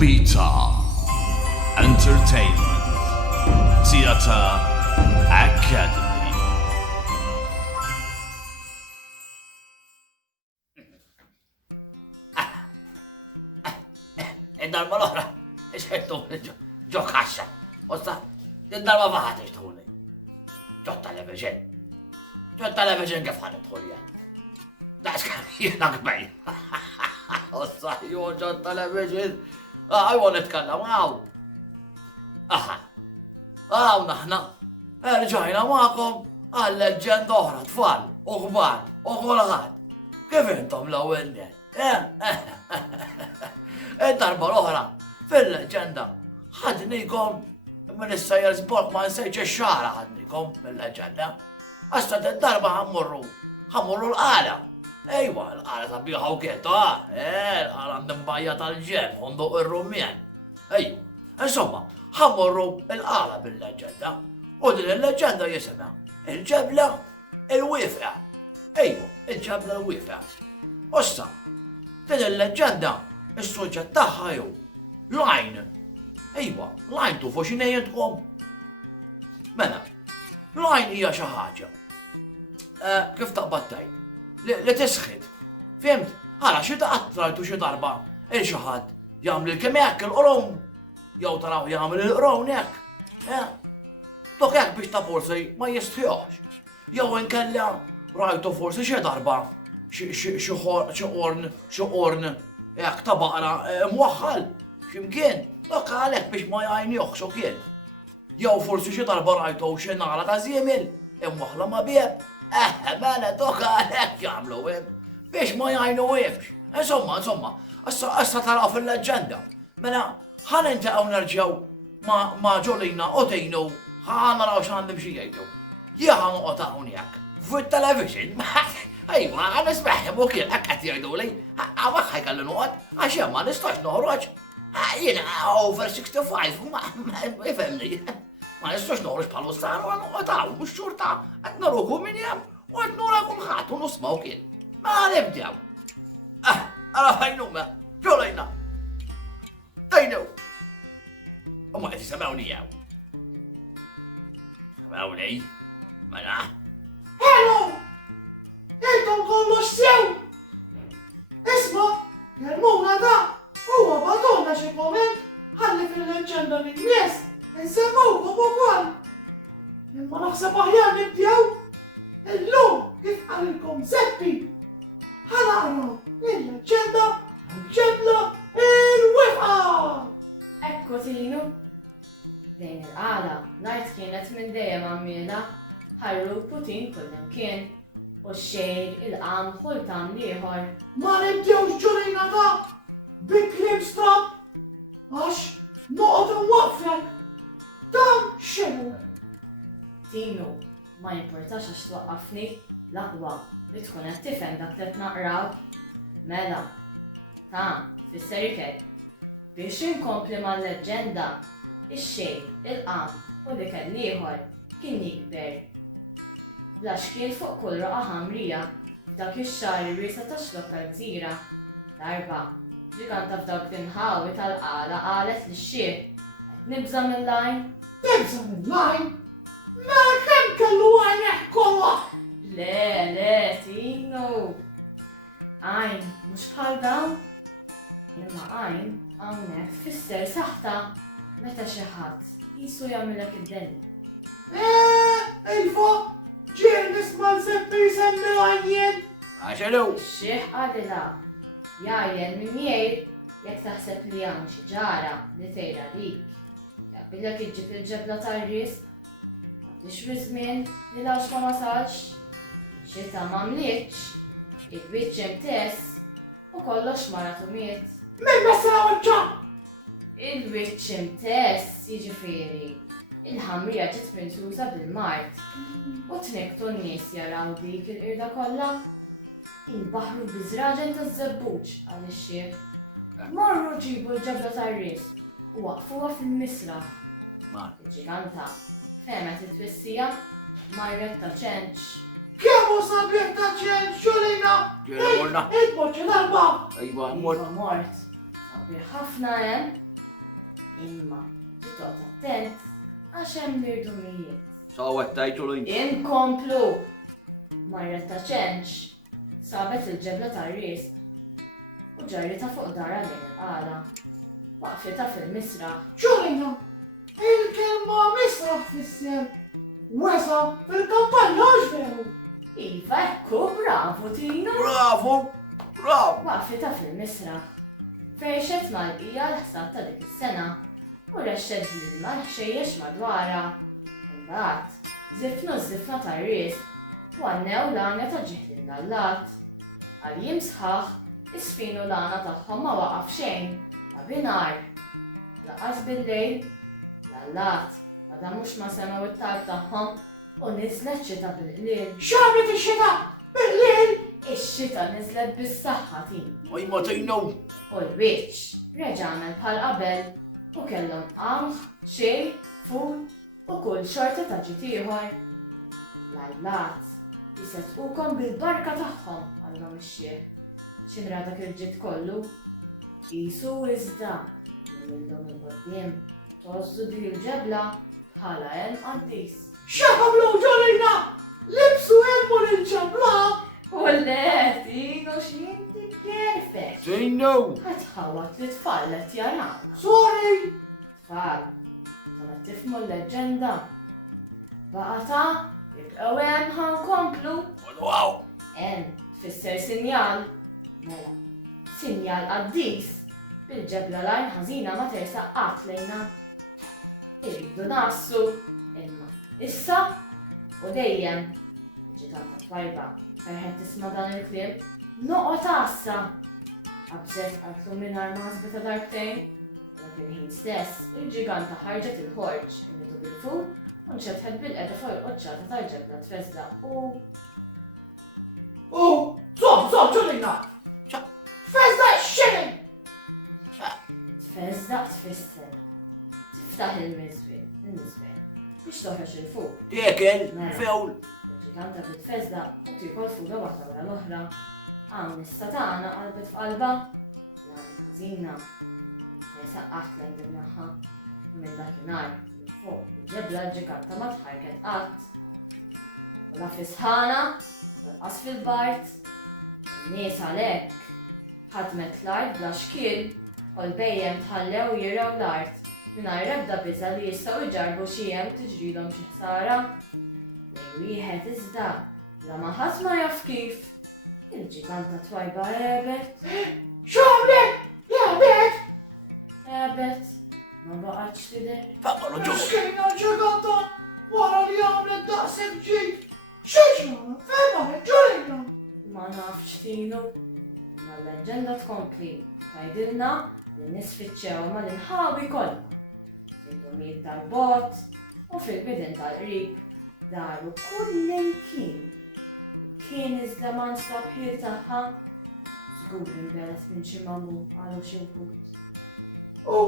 Beta Entertainment Theatre Academy. Id-darba l-oħra, iċħettu ġo kaxxa. Osta, id-darba faħat iċtħuni. Ġo television. Ġo television kif ħad iċtħuni għan. Daċkan jena kbej. Osta, ju ġo television. Għajwa nitkellem, għaw. Aha. Għaw naħna. Rġajna ma'kom għal-leġġenda oħra, tfal, u kbar, u kulħadd. Kif intom l-ewwel net? Id-darba l-oħra, fil-leġġenda, ħadnikom minn is-Sajers Borg ma nsejġ ix-xara ħadnikom mill-leġġenda. Għasta d-darba ħammurru l-qala. Ejwa, l-qala sabiħa u kieta, l-qala ndimbajja tal-ġen, unduq ir-rumjen. Ejwa, insomma, ħammurru l-qala bil-leġġenda. U din il-leġġenda jisimha il-Ġebla L Wieqfa. Ejwa, il-Ġebla L Wieqfa. Ossa, din il-leġġenda is-suġġett tagħha jew lajn. Ejwa, lajn tufu x'inhi jintkom? Mela, lajn hija xi ħaġa. Kif taqbad tgħid? Li tisħid. Fimt? Ħara xi daqat rajtu xi darba il xi ħadd jagħmel kemm hekk il-qrown. Jew taraw jagħmel il-qrown hekk. Dok hekk biex ta' forsi ma jistħihx. Jew inkella rajtu forsi xi darba xi qorn hekk ta' baqra mwaħħal x'imkien. Dok għalhekk biex ma jgħinjoħx kien. Jew forsi xi darba rajtu xi nagħla ta' żiemel imwaħħla ma' bieb. Mela dok għalhekk jagħmlu biex ma jgħinujhx. Insomma, issa taraw fil-leġġenda. Mela ħanintaqgħu nerġgħu ma' ġolina u tgħinu naraw x'għandhom xi jgħidu. Jien ħanoqgħod hawnhekk fit-television. Ejwa, għan ismeħħem u kien hekk qed jgħiduli, hawnhekk ħajkolli noqgħod għax hemm ma nistax noħroġ. Jiena over 65 ma ifhemni. Ma nistax noħroġ bħal sar u noqgħod hawn mhux xurta qed naruku min hemm u qed nura kulħadd u nismgħu kien. Ma nibdew. Ara fajnuma, ġolejna. Tejnu. U ma qed jisimgħuni jew. Semgħuni? Mela? Hello! Intom kollox sew! Isma, kelmuna da, huwa badonna xi komment ħalli fil-leġġenda min-nies insemmukom ukoll. Imma naħseb aħjar nibdew illum kif qalilkom Seppi. Ħanaqraw il-leġġenda Ġebla L Wieqfa. Ekku Tinu. Dejn il-qala, l-art kienet minn dejjem għammiela, ħarru Putin kullem kien, u x-xejr il-qam ħultam liħor. Ma nibdewx ġurina da bi kliem strab għax noqgħod nwaqflek. Dan x'inhu? Tinu, ma jimportax għax twaqqafni, l-aqwa li tkun qed tifhem dak li qed naqraw. Mela, fisser kif biex inkompli mal-leġġenda, ix-xejr, il-qam u li kell ieħor kien jikber. Blax kien fuq kull roqa ħamrija f'dak ix-xahar ir-riesa tax-xlokka gżira. Darba, ġiganta f'dawk l-inħawi tal-qala qalet lix-xieħ qed nibża mill-lajn. Tibża mill-lajn? Mela kemm kellu għajneħ kollha? Le, Tinu. Għajn, mhux bħal dawn? Imma għajn hawnhekk tfisser saħta meta xi ħadd qisu jagħmilek id-denni. Iva, ġien nisma' Seppi jsemmi għajjien. Għaxelu? Xieħ għadila, jgħajjen minn jgħid jekk taħseb li hawn xi ġara li tgħidha dik. Jaqbilek iġġib il-ġebla tar-risq, m'għandix żmien li lawx ma wasalx, xita m'għamlitx, il-wiċċ imtess u kollox maratu miet. Min messra wiċċa? Il-wiċċ imtess, jiġifieri, il-ħamrija ġiet minsusa bil-mart u tnektu n-nies jaraw dik il-qirda kollha. Inbaħru biżraġen taż-żebbuġ għal ix-xieħ. Morru ġibu l-ġebla tar-risq u waqfuha fil-misraħ. Il-ġiganta femet it-twissija marret ta' ċenċ. Kemm hu sabiħ ta' ċenċ ġolina? Ġiela morna. Idboċċi darba. Ejwa, Iva mort. Sabiħ ħafna hemm Imma, titqgħod attent għax hemm l-irdumijiet. Sawet tajtu lejn. Inkomplu! Marret ta' ċenċ sabet il-ġebla tar-risq u ġarrita fuq dara lejn il-qala. Waqfitha fil-misraħ. Ġolina, il-kelma misraħ fisser. Wesa fil-kampanja ġveru. Iva, ekku, bravo Tino! Bravo! Bravo! Waqfitha fil-misraħ. Ferxet mal-qija l-ħsab ta' dik is-sena u rexxed l-ilma xejjex madwara. Imbagħad, zifna tar-risq u għannew l-għanja ta' ġiħlin l-lat. Għal-jiem sħaħ, isfinu l-għana tagħhom ma waqaf xejn, ta' binar. Laqas bil-lejl, l-lat, ma mhux ma semaw it-talb tagħhom u niżlet xita bil-qliel. X'għamlet ix-xita bil-lejl? Ix-xita niżlet bis-saħħa tin. Oj ma tejnu! U l-wiċċ reġa' għamel bħal qabel u kellhom qamħ, xej, ful u kull xorta ta' ġid ieħor. L-allat jisetqukom bil-barka tagħhom għandhom ix-xieħ. X'inra dak il-ġid kollu? Qisu iżda millhom il-qudiem tożżu din il-ġebla bħala hemm qaddis. X'għamlu ġolina? Libsu ilmu lil-ġebla? U le, Tino x'inti perfect. Tejnu! Ħatħawat li tfallet jarana. Sorry! Tfal, ma tifmu l-leġġenda. Baqata, jibqgħu hemm ħankomplu. Wow! Tfisser sinjal. Mela, sinjal qaddis. Bil-ġebla lajn ħażina ma tersaq qatt lejna. Irridu nassu, imma issa u dejjem. Ġitanta twajba, ferħet tisma' dan il-kliem, noqgħod assa. Qabżet qatlu mingħajr ma ħasbitha darbtejn. Dak il-ħin stess, il-ġiganta ħarġet il-ħorġ immitu bil-fur u nxedħet bil-qeda fuq il-qoċċata tal-ġebla tfeżdaq u Zom, ġolina! Fezda x-xinin! tfeżdaq tfisser. Tiftaħ il-miżwien biex toħroġ il-fuq. Jekel! Fewl! Il-ġiganta bil-tfeżdaq u tikol fuga waħda wara l-oħra. Għam nista' qalbet f'qalba. Ħażina. Saqqaħt lejn din-naħa. Minn dakinhar minn fuq il-ġebla l-ġiganta ma tħarket qatt. U la fisħana, lanqas fil-bart. In-nies għalhekk ħadmet l-art bla xkiel u l-bejjem tħallew jiraw l-art mingħajr ebda biża' li jistgħu jġarbu xi hemm tiġrilhom xi ħsara. Lejn wieħed iżda la ma ħadd ma jaf kif. Il-ġiganta twajba rebet. X'għamlet? Jgħabet? Ebet, ma baqgħetx tidher. Faqqa ġo! X'kejna ġiganta wara li għamlet daqsek ġid. X'ġara? Fejn marret ġolina? Ma nafx Tino. Ma l-leġġenda tkompli tgħidilna li nisfittxew ma l-inħawi kollha. Fil-domijiet tal-bot u fil-bidin tal-qrib daru kull imkien. Kien iżda ma nstab ħiel tagħha. Żgur inbelet minn xi mamu għalu xi wħud. U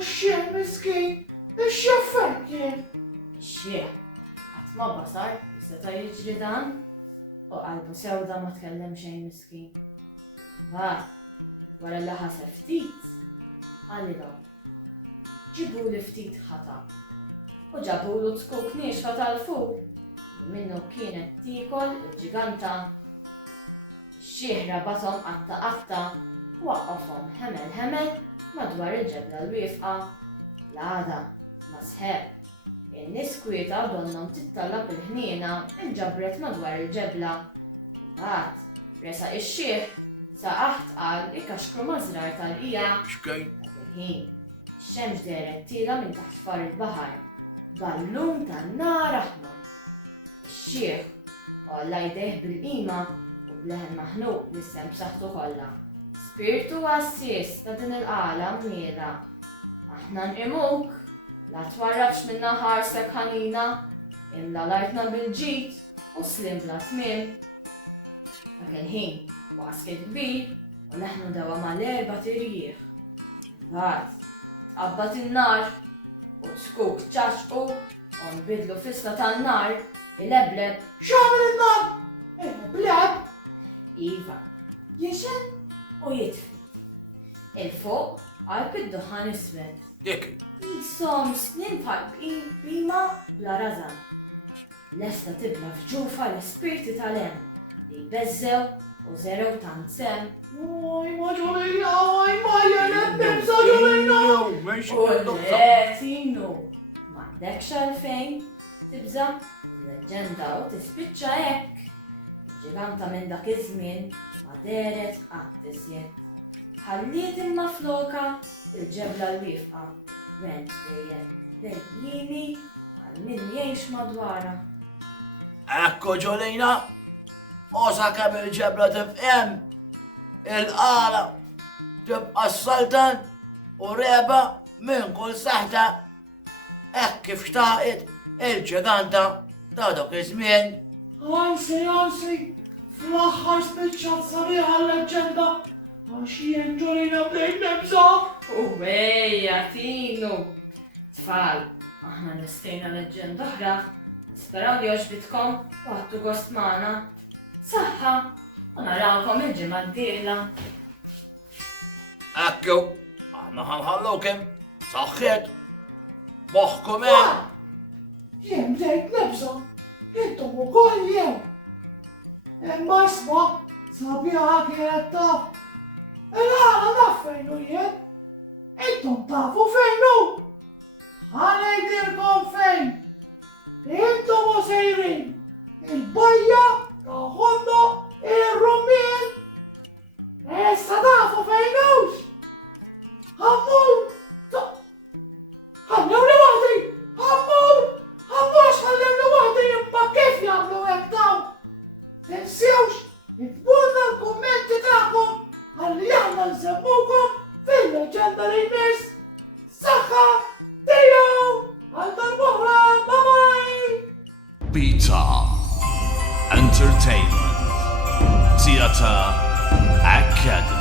x-xieħ miskin, ix-xaffer kien. Ix-xieħ qatt ma basar seta' jiġri dan u qalbu sewda ma tkellem xejn miskin. Mbagħad wara li ħaseb ftit għalilhom ġibuli ftit ħatab u ġabulu tkuk nixfa tal-fuq minnu kienet tikol il-ġiganta. Ix-xieħ rabathom qatta u waqqafhom ħemel madwar il-ġebla L Wieqfa. L-għada ma sħeb. In-nies kwieta donhom tittallab il-ħniena inġabret madwar il-ġebla. Imbagħad resaq ix-xieħ saqaħ tqal ikaxkru mażrar tal-qija. Xkejn? Dak il-ħin ix-xemx deret tila minn taħt far il-baħar. Ballun tan-nar aħmar. Ix-xieħ olla jdejh bil-qima u bleħen maħnuq li sem b'saħħtu kollha. Spiritu għassis ta' din il-qala mnieda. Aħna nqimuk, la twarrabx minna ħarsek ħanina, imla lajtna bil-ġid u slim bla tmiem. Dak il-ħin wasket kbir u leħnu dawa mal-erba' tirjieħ. Mbagħad tqabbat in-nar u tkuk ċaċqu u nbidlu fissa tan-nar il-ebleb. X'għamel in-nar? Bleb? Iva, jixen u jitfi. Il-fuq għal bid-duħan iswed. Dik. Jisom snin bħal bima bla razan. Lesta tibla fġufa l-spirti tal-em li bezzew u zerew tant sem. Oj, ma ġolina, oj, ma jenet nibza ġolina. U le, Tinu, m'għandekx għalfejn tibza l-leġġenda u tispiċċa hekk. Ġiganta minn dak iż-żmien ma deret qatt tisjed. Ħalliet imma floka il-Ġebla L Wieqfa. Went dejjem dejjini għal min jgħix madwara. Ekku ġolina, osa kemm il-ġebla tifhem, il-qala tibqa' s-saltan u reba minn kull saħta. Hekk kif xtaqet il-ġiganta ta' dak iż-żmien. Anzi, fl-aħħar spiċċat sabiħa l-leġġenda. Għax jien ġolina bdejt nibza. U wejja, Tinu! Tfal, aħna nistejna leġġenda oħra. Nisperaw li għoġbitkom u għattu gost magħna. Saħħa, u narawkom il-ġimgħa d-dieħla. Ekku, aħna ħanħallukim, saħħiet, moħħkom hemm. Jien bdejt nibza. Intom ukoll jew. Imma isma' sabiħa kienet taf. Il-għala naf fejn hu jien. Intom tafu fejn hu. Ħanejdilkom fejn. Intom u sejrin. Il-bajja, taħoddu, il-rumien. Issa tafu fejn hux. Ħammur. Ħallewni waħdi. Ħammur. Ħammux ħallewni waħdi imma kif jagħmlu hekk dawn. Tinsewx, iktbulna l-kummenti tagħkom ħalli aħna nsemmukom fil-leġġenda li jmiss. Saħħa, tiegħu, għal darb'oħra, bye-bye! Beta Entertainment Theatre Academy.